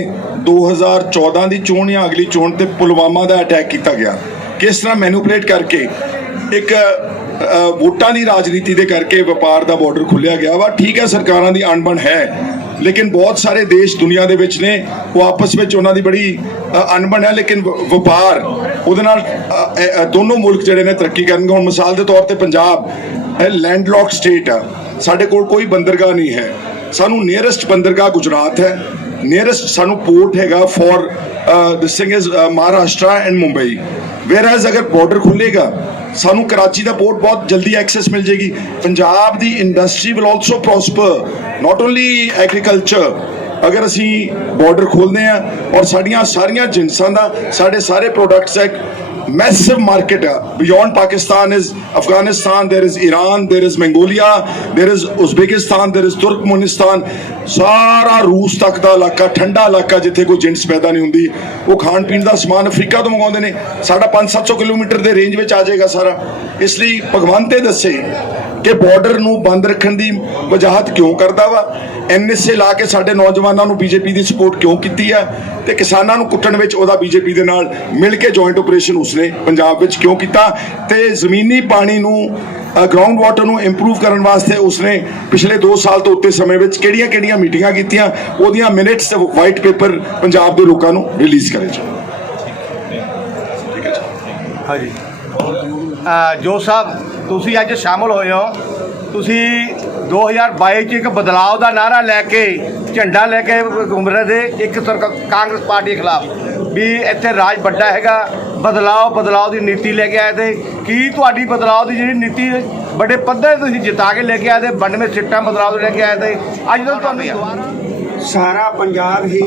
2014 ਦੀ ਚੋਣ ਜਾਂ ਅਗਲੀ ਚੋਣ ਤੇ ਪੁਲਵਾਮਾ ਦਾ ਅਟੈਕ ਕੀਤਾ ਗਿਆ। ਕਿਸ ਤਰ੍ਹਾਂ ਮੈਨੂਪਲੇਟ ਕਰਕੇ, ਇੱਕ ਵੋਟਾਂ ਦੀ ਰਾਜਨੀਤੀ ਦੇ ਕਰਕੇ ਵਪਾਰ ਦਾ ਬਾਰਡਰ ਖੁੱਲਿਆ ਗਿਆ ਵਾ। ਠੀਕ ਹੈ, ਸਰਕਾਰਾਂ ਦੀ ਅਣਬਣ ਹੈ। ਲੇਕਿਨ ਬਹੁਤ ਸਾਰੇ ਦੇਸ਼ ਦੁਨੀਆ ਦੇ ਵਿੱਚ ਨੇ, ਉਹ ਆਪਸ ਵਿੱਚ ਉਹਨਾਂ ਦੀ ਬੜੀ ਅਣਬਣ ਹੈ, ਲੇਕਿਨ ਵਪਾਰ, ਉਹਦੇ ਨਾਲ ਦੋਨੋਂ ਮੁਲਕ ਜਿਹੜੇ ਨੇ ਤਰੱਕੀ ਕਰਨਗੇ। ਹੁਣ ਮਿਸਾਲ ਦੇ ਤੌਰ ਤੇ ਪੰਜਾਬ ਲੈਂਡਲੌਕ ਸਟੇਟ ਆ। ਸਾਡੇ ਕੋਲ ਕੋਈ ਬੰਦਰਗਾਹ ਨਹੀਂ ਹੈ। ਸਾਨੂੰ ਨੀਅਰੈਸਟ ਬੰਦਰਗਾਹ ਗੁਜਰਾਤ ਹੈ। ਨੀਅਰੈਸਟ ਸਾਨੂੰ ਪੋਰਟ ਹੈਗਾ for this thing is Maharashtra and Mumbai where as ਅਗਰ ਬਾਰਡਰ ਖੁੱਲੇਗਾ, ਸਾਨੂੰ ਕਰਾਚੀ ਦਾ ਪੋਰਟ ਬਹੁਤ ਜਲਦੀ ਐਕਸੈਸ ਮਿਲ ਜੇਗੀ ਪੰਜਾਬ ਦੀ industry will also prosper not only agriculture ਅਗਰ ਅਸੀਂ ਬਾਰਡਰ ਖੋਲਦੇ ਆ ਔਰ ਸਾਡੀਆਂ ਸਾਰੀਆਂ ਜਿੰਸਾਂ ਦਾ ਸਾਡੇ ਸਾਰੇ ਪ੍ਰੋਡਕਟਸ ਹੈ massive market uh, beyond Pakistan is Afghanistan, there is Iran, there is Mongolia, there is Uzbekistan, there is Turkmenistan. ਸਾਰਾ ਰੂਸ ਤੱਕ ਦਾ ਇਲਾਕਾ ਠੰਡਾ ਇਲਾਕਾ ਜਿੱਥੇ ਕੋਈ ਜਿੰਟਸ ਪੈਦਾ ਨਹੀਂ ਹੁੰਦੀ। ਉਹ ਖਾਣ ਪੀਣ ਦਾ ਸਮਾਨ ਅਫਰੀਕਾ ਤੋਂ ਮੰਗਾਉਂਦੇ ਨੇ। ਸਾਡਾ 5-700 ਕਿਲੋਮੀਟਰ ਦੇ ਰੇਂਜ ਵਿੱਚ ਆ ਜਾਏਗਾ ਸਾਰਾ। ਇਸ ਲਈ ਭਗਵੰਤ ਇਹ ਦੱਸੇ। ਕਿ ਬਾਰਡਰ ਨੂੰ ਬੰਦ ਰੱਖਣ ਦੀ ਵਜਾਹਤ ਕਿਉਂ ਕਰਦਾ ਵਾ? ਐਨਐਸਏ ਲਾ ਕੇ ਸਾਡੇ ਨੌਜਵਾਨਾਂ ਨੂੰ ਬੀਜੇਪੀ ਦੀ ਸਪੋਰਟ ਕਿਉਂ ਕੀਤੀ ਆ? ਤੇ ਕਿਸਾਨਾਂ ਨੂੰ ਕੁੱਟਣ ਵਿੱਚ ਉਹਦਾ ਬੀਜੇਪੀ ਦੇ ਨਾਲ ਮਿਲ ਕੇ ਜੁਆਇੰਟ ਆਪਰੇਸ਼ਨ ਉਸਨੇ ਪੰਜਾਬ ਵਿੱਚ ਕਿਉਂ ਕੀਤਾ? ਤੇ ਜ਼ਮੀਨੀ ਪਾਣੀ ਨੂੰ ਗਰਾਊਂਡ ਵਾਟਰ ਨੂੰ ਇੰਪਰੂਵ ਕਰਨ ਵਾਸਤੇ ਉਸਨੇ ਪਿਛਲੇ 2 ਸਾਲ ਤੋਂ ਉੱਤੇ ਸਮੇਂ ਵਿੱਚ ਕਿਹੜੀਆਂ-ਕਿਹੜੀਆਂ ਮੀਟਿੰਗਾਂ ਕੀਤੀਆਂ? ਉਹਦੀਆਂ ਮਿੰਟਸ ਤੇ ਵਾਈਟ ਪੇਪਰ ਪੰਜਾਬ ਦੇ ਲੋਕਾਂ ਨੂੰ ਰਿਲੀਜ਼ ਕਰੇ ਜੀ। ਹਾਂਜੀ। ਜੋ ਸਾਹਿਬ ਤੁਸੀਂ ਅੱਜ ਸ਼ਾਮਲ ਹੋਏ ਹੋ। ਤੁਸੀਂ 2022 ਚ ਇੱਕ ਬਦਲਾਅ ਦਾ ਨਾਰਾ ਲੈ ਕੇ, ਝੰਡਾ ਲੈ ਕੇ ਘੁੰਮ ਰਹੇ ਦੇ ਇੱਕ ਸਰਕਾ- ਕਾਂਗਰਸ ਪਾਰਟੀ ਖਿਲਾਫ। ਵੀ ਇੱਥੇ ਰਾਜ ਵੱਡਾ ਹੈਗਾ। ਬਦਲਾਅ ਬਦਲਾਅ ਦੀ ਨੀਤੀ ਲੈ ਕੇ ਆਏ ਤੇ ਕੀ ਤੁਹਾਡੀ ਬਦਲਾਅ ਦੀ ਜਿਹੜੀ ਨੀਤੀ ਵੱਡੇ ਪੱਧਰ ਤੇ ਤੁਸੀਂ ਜਿਤਾ ਕੇ ਲੈ ਕੇ ਆਏ ਤੇ 92 ਸੀਟਾਂ ਬਦਲਾਅ ਦੇ ਲੈ ਕੇ ਆਏ ਤੇ ਅੱਜ ਤੋਂ ਤੁਹਾਨੂੰ ਸਾਰਾ ਪੰਜਾਬ ਹੀ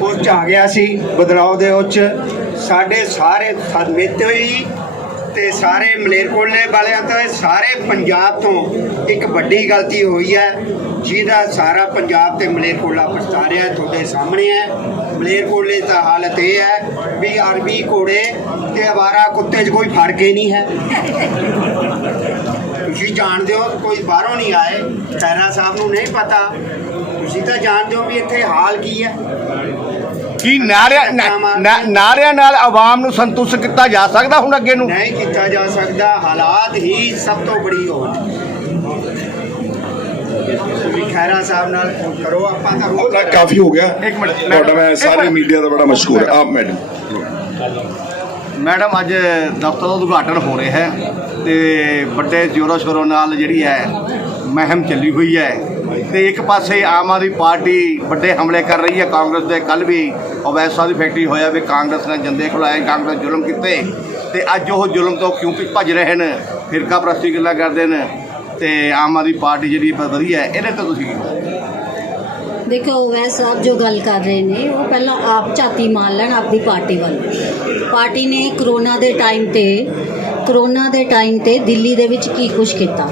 ਉਸ ਆ ਗਿਆ ਸੀ ਬਦਲਾਅ ਦੇ ਉੱਚ। ਸਾਡੇ ਸਾਰੇ ਸਮੇਤ ਹੀ ਤੇ ਸਾਰੇ ਮਲੇਰਕੋਟਲੇ ਵਾਲਿਆਂ ਤੋਂ ਸਾਰੇ ਪੰਜਾਬ ਤੋਂ ਇੱਕ ਵੱਡੀ ਗਲਤੀ ਹੋਈ ਹੈ। ਜਿਹਦਾ ਸਾਰਾ ਪੰਜਾਬ ਤੇ ਮਲੇਰਕੋਟਲਾ ਪਛਤਾ ਰਿਹਾ ਤੁਹਾਡੇ ਸਾਹਮਣੇ ਹੈ। ਮਲੇਰਕੋਟਲੇ ਦਾ ਹਾਲਤ ਇਹ ਹੈ ਵੀ ਅਰਬੀ ਘੋੜੇ ਤੇ ਅਵਾਰਾ ਕੁੱਤੇ 'ਚ ਕੋਈ ਫ਼ਰਕ ਹੀ ਨਹੀਂ ਹੈ। ਤੁਸੀਂ ਜਾਣਦੇ ਹੋ, ਕੋਈ ਬਾਹਰੋਂ ਨਹੀਂ ਆਏ। ਖੈਰਾ ਸਾਹਿਬ ਨੂੰ ਨਹੀਂ ਪਤਾ। ਤੁਸੀਂ ਤਾਂ ਜਾਣਦੇ ਹੋ ਵੀ ਇੱਥੇ ਹਾਲ ਕੀ ਹੈ। ਕੀ ਨਾਰਿਆਂ ਨਾ- ਨਾ- ਨਾਰਿਆਂ ਨਾਲ ਆਵਾਮ ਨੂੰ ਸੰਤੁਸ਼ਟ ਕੀਤਾ ਜਾ ਸਕਦਾ ਹੁਣ ਅੱਗੇ ਨੂੰ? ਨਹੀਂ ਕੀਤਾ ਜਾ ਸਕਦਾ। ਹਾਲਾਤ ਹੀ ਸਭ ਤੋਂ ਬੜੀ ਹੋ ਤੁਸੀਂ ਖੈਰਾ ਸਾਹਿਬ ਨਾਲ ਕਰੋ ਆਪਾਂ ਤਾਂ ਰੋਜ਼ ਉਹ ਕਾਫੀ ਹੋ ਗਿਆ। ਇੱਕ ਮਿੰਟ, ਤੁਹਾਡਾ ਮੈਂ ਇੱਕ ਸਾਰੇ ਮਿੰਟ। ਮੀਡੀਆ ਦਾ ਬੜਾ ਮਸ਼ਹੂਰ ਹੈ ਆਪ ਮੈਡਮ। ਮੈਡਮ ਅੱਜ ਦਫ਼ਤਰ ਦਾ ਉਦਘਾਟਨ ਹੋ ਰਿਹਾ ਹੈ ਤੇ ਵੱਡੇ ਜ਼ੋਰੋ ਸ਼ੋਰੋ ਨਾਲ ਜਿਹੜੀ ਹੈ ਮਹਿਮ ਚੱਲੀ ਹੋਈ ਹੈ। ਤੇ ਇੱਕ ਪਾਸੇ ਆਮ ਆਦਮੀ ਪਾਰਟੀ ਵੱਡੇ ਹਮਲੇ ਕਰ ਰਹੀ ਹੈ, ਕਾਂਗਰਸ ਦੇ। ਕੱਲ ਵੀ ਅਵੈਸਾ ਦੀ ਫੈਕਟਰੀ ਹੋਇਆ ਵੀ ਕਾਂਗਰਸ ਨੇ ਜੰਦੇ ਖੁਲਾਏ, ਕਾਂਗਰਸ ਜ਼ੁਲਮ ਕੀਤੇ। ਤੇ ਅੱਜ ਉਹ ਜ਼ੁਲਮ ਤੋਂ ਕਿਉਂ ਭੱਜ ਰਹੇ ਨੇ ਫਿਰਕਾ ਪ੍ਰਸਤੀ ਗੱਲਾਂ ਕਰਦੇ ਨੇ। ਤੇ ਆਮ ਆਦਮੀ ਪਾਰਟੀ ਜਿਹੜੀ ਵਧੀਆ ਹੈ। ਇਹਦੇ 'ਤੇ ਤੁਸੀਂ ਕੀ ਕਹੋਗੇ? ਦੇਖੋ ਵੈਸ ਸਾਹਿਬ ਜੋ ਗੱਲ ਕਰ ਰਹੇ ਨੇ, ਉਹ ਪਹਿਲਾਂ ਆਪ ਝਾਤੀ ਮਾਰ ਲੈਣ ਆਪਦੀ ਪਾਰਟੀ ਵੱਲ। ਪਾਰਟੀ ਨੇ ਕਰੋਨਾ ਦੇ ਟਾਈਮ ਤੇ, ਕਰੋਨਾ ਦੇ ਟਾਈਮ ਤੇ ਦਿੱਲੀ ਦੇ ਵਿੱਚ ਕੀ ਕੁਝ ਕੀਤਾ?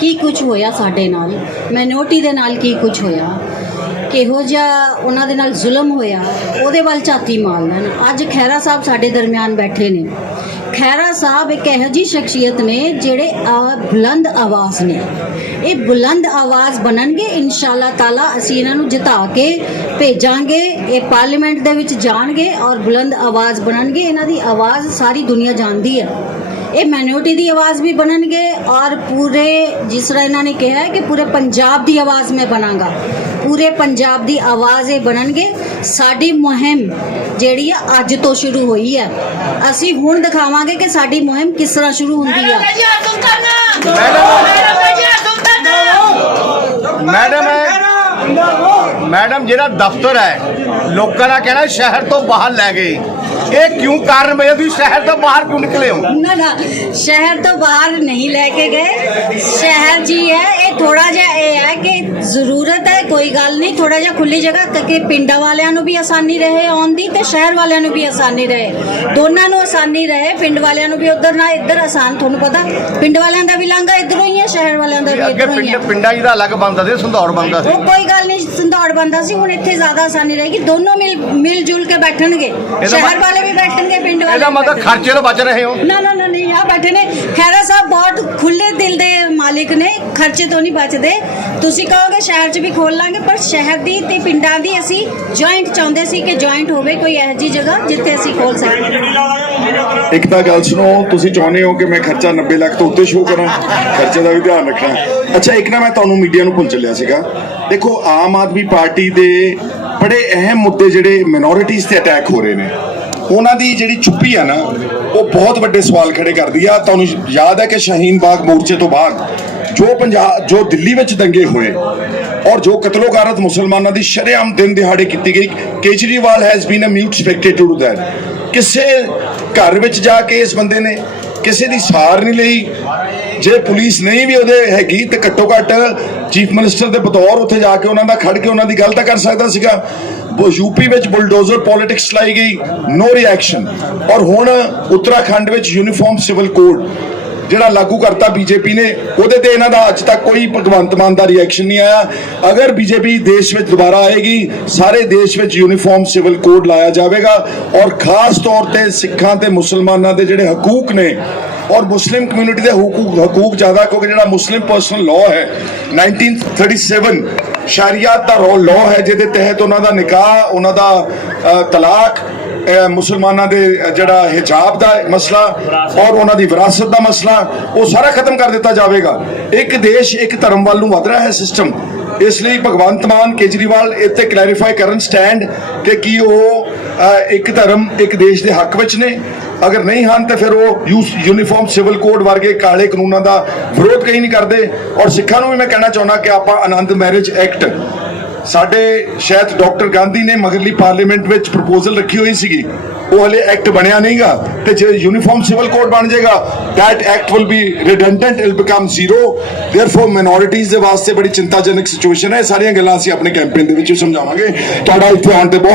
ਕੀ ਕੁਝ ਹੋਇਆ ਸਾਡੇ ਨਾਲ? ਮੈਨੋਰਟੀ ਦੇ ਨਾਲ ਕੀ ਕੁਝ ਹੋਇਆ? ਕਿਹੋ ਜਿਹਾ ਉਹਨਾਂ ਦੇ ਨਾਲ ਜ਼ੁਲਮ ਹੋਇਆ? ਉਹਦੇ ਵੱਲ ਝਾਤੀ ਮਾਰ ਲੈਣ ਅੱਜ ਖੈਰਾ ਸਾਹਿਬ ਸਾਡੇ ਦਰਮਿਆਨ ਬੈਠੇ ਨੇ। ਖੈਰਾ ਸਾਹਿਬ ਇੱਕ ਇਹੋ ਜਿਹੀ ਸ਼ਖਸੀਅਤ ਨੇ ਜਿਹੜੇ ਅ, ਬੁਲੰਦ ਆਵਾਜ਼ ਨੇ। ਇਹ ਬੁਲੰਦ ਆਵਾਜ਼ ਬਣਨਗੇ ਇਨਸ਼ਾਅੱਲਾ ਤਾਲਾ ਅਸੀਂ ਇਹਨਾਂ ਨੂੰ ਜਿਤਾ ਕੇ ਭੇਜਾਂਗੇ ਇਹ ਪਾਰਲੀਮੈਂਟ ਦੇ ਵਿੱਚ ਜਾਣਗੇ ਔਰ ਬੁਲੰਦ ਆਵਾਜ਼ ਬਣਨਗੇ। ਇਹਨਾਂ ਦੀ ਆਵਾਜ਼ ਸਾਰੀ ਦੁਨੀਆ ਜਾਣਦੀ ਹੈ। ਇਹ ਮਾਈਨੋਰਿਟੀ ਦੀ ਆਵਾਜ਼ ਵੀ ਬਣਨਗੇ ਔਰ ਪੂਰੇ ਜਿਸ ਤਰ੍ਹਾਂ ਇਹਨਾਂ ਨੇ ਕਿਹਾ ਹੈ ਕਿ ਪੂਰੇ ਪੰਜਾਬ ਦੀ ਆਵਾਜ਼ ਮੈਂ ਬਣਾਂਗਾ। ਪੂਰੇ ਪੰਜਾਬ ਦੀ ਆਵਾਜ਼ ਇਹ ਬਣਨਗੇ। ਸਾਡੀ ਮੁਹਿੰਮ ਜਿਹੜੀ ਆ ਅੱਜ ਤੋਂ ਸ਼ੁਰੂ ਹੋਈ ਹੈ ਅਸੀਂ ਹੁਣ ਦਿਖਾਵਾਂਗੇ ਕਿ ਸਾਡੀ ਮੁਹਿੰਮ ਕਿਸ ਤਰ੍ਹਾਂ ਸ਼ੁਰੂ ਹੁੰਦੀ ਆ। Madam madam! ਜਿਹੜਾ ਦਫ਼ਤਰ ਹੈ ਲੋਕਾਂ ਦਾ ਕਹਿਣਾ ਸ਼ਹਿਰ ਤੋਂ ਬਾਹਰ ਲੈ ਗਏ। ਇਹ ਕਿਉਂ ਕਾਰਨ ਬਈ ਤੁਸੀਂ ਸ਼ਹਿਰ ਤੋਂ ਬਾਹਰ ਕਿਉਂ ਨਿਕਲੇ ਹੋ? ਨਾ ਨਾ, ਸ਼ਹਿਰ ਤੋਂ ਬਾਹਰ ਨਹੀਂ ਲੈ ਕੇ ਗਏ। ਸ਼ਹਿਰ ਜੀ ਹੈ ਥੋੜਾ ਜਿਹਾ ਇਹ ਹੈ ਕਿ ਜ਼ਰੂਰਤ ਹੈ ਕੋਈ ਗੱਲ ਨਹੀਂ ਥੋੜਾ ਜਿਹਾ ਖੁੱਲੀ ਜਗ੍ਹਾ ਕਿ ਪਿੰਡਾਂ ਵਾਲਿਆਂ ਨੂੰ ਵੀ ਆਸਾਨੀ ਰਹੇ ਆਉਣ ਦੀ ਤੇ ਸ਼ਹਿਰ ਵਾਲਿਆਂ ਨੂੰ ਵੀ ਆਸਾਨੀ ਰਹੇ। ਦੋਨਾਂ ਨੂੰ ਆਸਾਨੀ ਰਹੇ ਪਿੰਡ ਵਾਲਿਆਂ ਨੂੰ ਵੀ ਉਧਰ ਨਾ ਇੱਧਰ ਆਸਾਨ ਤੁਹਾਨੂੰ ਪਤਾ ਪਿੰਡ ਵਾਲਿਆਂ ਦਾ ਵੀ ਲਾਂਘਾ ਇੱਧਰੋਂ ਹੀ ਹੈ ਸ਼ਹਿਰ ਵਾਲਿਆਂ ਦਾ ਵੀ ਇੱਧਰੋਂ ਹੀ ਹੈ। ਪਿੰਡਾਂ ਜੀ ਦਾ ਅਲੱਗ ਬੰਦਾ ਸੀ ਸੰਧੌੜ ਬੰਦਾ ਸੀ। ਉਹ ਕੋਈ ਗੱਲ ਨਹੀਂ ਸੰਧੌੜ ਬੰਦਾ ਸੀ ਹੁਣ ਇੱਥੇ ਜ਼ਿਆਦਾ ਆਸਾਨੀ ਰਹੇਗੀ ਦੋਨੋਂ ਮਿਲ ਮਿਲ ਜੁਲ ਕੇ ਬੈਠਣਗੇ ਸ਼ਹਿਰ ਵਾਲੇ ਵੀ ਬੈਠਣਗੇ ਪਿੰਡ ਵਾਲੇ ਇਹਦਾ ਮਤਲਬ। ਖਰਚੇ ਤੋਂ ਬਚ ਰਹੇ ਹੋ। ਨਾ ਨਾ ਆ ਬੈਠੇ ਨੇ ਖੈਰਾ ਸਾਹਿਬ ਬਹੁਤ ਖੁੱਲੇ ਦਿਲ ਦੇ ਮਾਲਿਕ ਨੇ ਖਰਚੇ ਤੋਂ ਨਹੀਂ ਬਚਦੇ ਤੁਸੀਂ ਕਹੋਗੇ ਸ਼ਹਿਰ 'ਚ ਵੀ ਖੋਲ ਲਾਂਗੇ ਪਰ ਸ਼ਹਿਰ ਦੀ ਤੇ ਪਿੰਡਾਂ ਦੀ ਅਸੀਂ ਜੁਆਇੰਟ ਚਾਹੁੰਦੇ ਸੀ ਕਿ ਜੁਆਇੰਟ ਹੋਵੇ ਕੋਈ ਇਹੋ ਜਿਹੀ ਜਗ੍ਹਾ ਜਿੱਥੇ ਅਸੀਂ ਖੋਲ ਸਕੀਏ ਇੱਕ ਤਾਂ ਗੱਲ ਸੁਣੋ ਤੁਸੀਂ ਚਾਹੁੰਦੇ ਹੋ ਕਿ ਮੈਂ ਖਰਚਾ 90 ਲੱਖ ਤੋਂ ਉੱਤੇ ਸ਼ੋਅ ਕਰਾਂ ਖਰਚੇ ਦਾ ਵੀ ਧਿਆਨ ਰੱਖਣਾ ਅੱਛਾ ਇੱਕ ਨਾ ਮੈਂ ਤੁਹਾਨੂੰ ਮੀਡੀਆ ਨੂੰ ਭੁੱਲ ਚੱਲਿਆ ਸੀਗਾ ਦੇਖੋ ਆਮ ਆਦਮੀ ਪਾਰਟੀ ਦੇ ਬੜੇ ਅਹਿਮ ਮੁੱਦੇ ਜਿਹੜੇ ਮਿਨੋਰਿਟੀਜ਼ ਤੇ ਅਟੈਕ ਹੋ ਰਹੇ ਨੇ ਉਹਨਾਂ ਦੀ ਜਿਹੜੀ ਚੁੱਪੀ ਆ ਨਾ, ਉਹ ਬਹੁਤ ਵੱਡੇ ਸਵਾਲ ਖੜੇ ਕਰਦੀ ਆ। ਤੁਹਾਨੂੰ ਯਾਦ ਹੈ ਕਿ ਸ਼ਹੀਨ ਬਾਗ ਮੋਰਚੇ ਤੋਂ ਬਾਅਦ ਜੋ ਪੰਜਾਬ, ਜੋ ਦਿੱਲੀ ਵਿੱਚ ਦੰਗੇ ਹੋਏ ਔਰ ਜੋ ਕਤਲੋਗਾਰਤ ਮੁਸਲਮਾਨਾਂ ਦੀ ਸ਼ਰੇਆਮ ਦਿਨ ਦਿਹਾੜੇ ਕੀਤੀ ਗਈ, Kejriwal has been a mute spectator to that ਕਿਸੇ ਘਰ ਵਿੱਚ ਜਾ ਕੇ ਇਸ ਬੰਦੇ ਨੇ ਕਿਸੇ ਦੀ ਸਾਰ ਨਹੀਂ ਲਈ। ਜੇ ਪੁਲਿਸ ਨਹੀਂ ਵੀ ਉਹਦੇ ਹੈਗੀ ਤੇ ਘੱਟੋ ਘੱਟ ਚੀਫ ਮਿਨਿਸਟਰ ਦੇ ਬਤੌਰ ਉੱਥੇ ਜਾ ਕੇ ਉਹਨਾਂ ਦਾ ਖੜ ਕੇ ਉਹਨਾਂ ਦੀ ਗੱਲ ਤਾਂ ਕਰ ਸਕਦਾ ਸੀਗਾ। ਉਹ ਯੂਪੀ ਵਿੱਚ ਬੁਲਡੋਜ਼ਰ ਪੋਲਿਟਿਕਸ ਲਾਈ ਗਈ ਨੋ ਰਿਐਕਸ਼ਨ ਔਰ ਹੁਣ ਉੱਤਰਾਖੰਡ ਵਿੱਚ ਯੂਨੀਫਾਰਮ ਸਿਵਲ ਕੋਡ ਜਿਹੜਾ ਲਾਗੂ ਕਰਤਾ ਬੀਜੇਪੀ ਨੇ ਉਹਦੇ ਤੇ ਇਹਨਾਂ ਦਾ ਅੱਜ ਤੱਕ ਕੋਈ ਭਗਵੰਤ ਮਾਨ ਦਾ ਰਿਐਕਸ਼ਨ ਨਹੀਂ ਆਇਆ ਅਗਰ ਬੀਜੇਪੀ ਦੇਸ਼ ਵਿੱਚ ਦੁਬਾਰਾ ਆਏਗੀ ਸਾਰੇ ਦੇਸ਼ ਵਿੱਚ ਯੂਨੀਫਾਰਮ ਸਿਵਲ ਕੋਡ ਲਾਇਆ ਜਾਵੇਗਾ ਔਰ ਖਾਸ ਤੌਰ ਤੇ ਸਿੱਖਾਂ ਤੇ ਮੁਸਲਮਾਨਾਂ ਦੇ ਜਿਹੜੇ ਹਕੂਕ ਨੇ ਔਰ ਮੁਸਲਿਮ ਕਮਿਊਨਿਟੀ ਦੇ ਹਕੂਕ ਹਕੂਕ ਜ਼ਿਆਦਾ ਕਿਉਂਕਿ ਜਿਹੜਾ ਮੁਸਲਿਮ ਪਰਸਨਲ ਲਾਅ ਹੈ 1937 ਸ਼ਰੀਅਤ ਦਾ ਲਾਅ ਹੈ ਜਿਹਦੇ ਤਹਿਤ ਉਹਨਾਂ ਦਾ ਨਿਕਾਹ, ਉਹਨਾਂ ਦਾ ਤਲਾਕ ਮੁਸਲਮਾਨਾਂ ਦੇ ਜਿਹੜਾ ਹਿਜਾਬ ਦਾ ਮਸਲਾ ਔਰ ਉਹਨਾਂ ਦੀ ਵਿਰਾਸਤ ਦਾ ਮਸਲਾ, ਉਹ ਸਾਰਾ ਖਤਮ ਕਰ ਦਿੱਤਾ ਜਾਵੇਗਾ। ਇੱਕ ਦੇਸ਼, ਇੱਕ ਧਰਮ ਵੱਲ ਨੂੰ ਵਧ ਰਿਹਾ ਹੈ ਸਿਸਟਮ ਇਸ ਲਈ ਭਗਵੰਤ ਮਾਨ ਕੇਜਰੀਵਾਲ ਇੱਥੇ ਕਲੈਰੀਫਾਈ ਕਰਨ ਸਟੈਂਡ ਕਿ ਕੀ ਉਹ ਇੱਕ ਧਰਮ ਇੱਕ ਦੇਸ਼ ਦੇ ਹੱਕ ਵਿੱਚ ਨੇ। ਅਗਰ ਨਹੀਂ ਹਨ ਤਾਂ ਫਿਰ ਉਹ ਯੂਸ- ਯੂਨੀਫਾਰਮ ਸਿਵਲ ਕੋਡ ਵਰਗੇ ਕਾਲੇ ਕਾਨੂੰਨਾਂ ਦਾ ਵਿਰੋਧ ਕਹੀਂ ਨਹੀਂ ਕਰਦੇ। ਔਰ ਸਿੱਖਾਂ ਨੂੰ ਵੀ ਮੈਂ ਕਹਿਣਾ ਚਾਹੁੰਦਾ ਕਿ ਆਪਾਂ ਆਨੰਦ ਮੈਰਿਜ ਐਕਟ ਸਾਡੇ ਸ਼ਾਇਦ ਡਾਕਟਰ ਗਾਂਧੀ ਨੇ ਮਗਰਲੀ ਪਾਰਲੀਮੈਂਟ ਵਿੱਚ ਪ੍ਰਪੋਜ਼ਲ ਰੱਖੀ ਹੋਈ ਸੀਗੀ। ਉਹ ਹਲੇ ਐਕਟ ਬਣਿਆ ਨਹੀਂਗਾ ਤੇ ਜੇ ਯੂਨੀਫਾਰਮ ਸਿਵਲ ਕੋਡ ਬਣ ਜਾਏਗਾ, that act will be redundant it will become zero therefore ਦੇ ਵਾਸਤੇ ਬੜੀ ਚਿੰਤਾਜਨਕ ਸਿਚੁਏਸ਼ਨ ਹੈ। ਇਹ ਸਾਰੀਆਂ ਗੱਲਾਂ ਅਸੀਂ ਆਪਣੇ ਕੈਂਪੇਨ ਦੇ ਵਿੱਚ ਸਮਝਾਵਾਂਗੇ। ਤੁਹਾਡਾ ਇੱਥੇ ਆਉਣ ਤੇ ਬਹੁਤ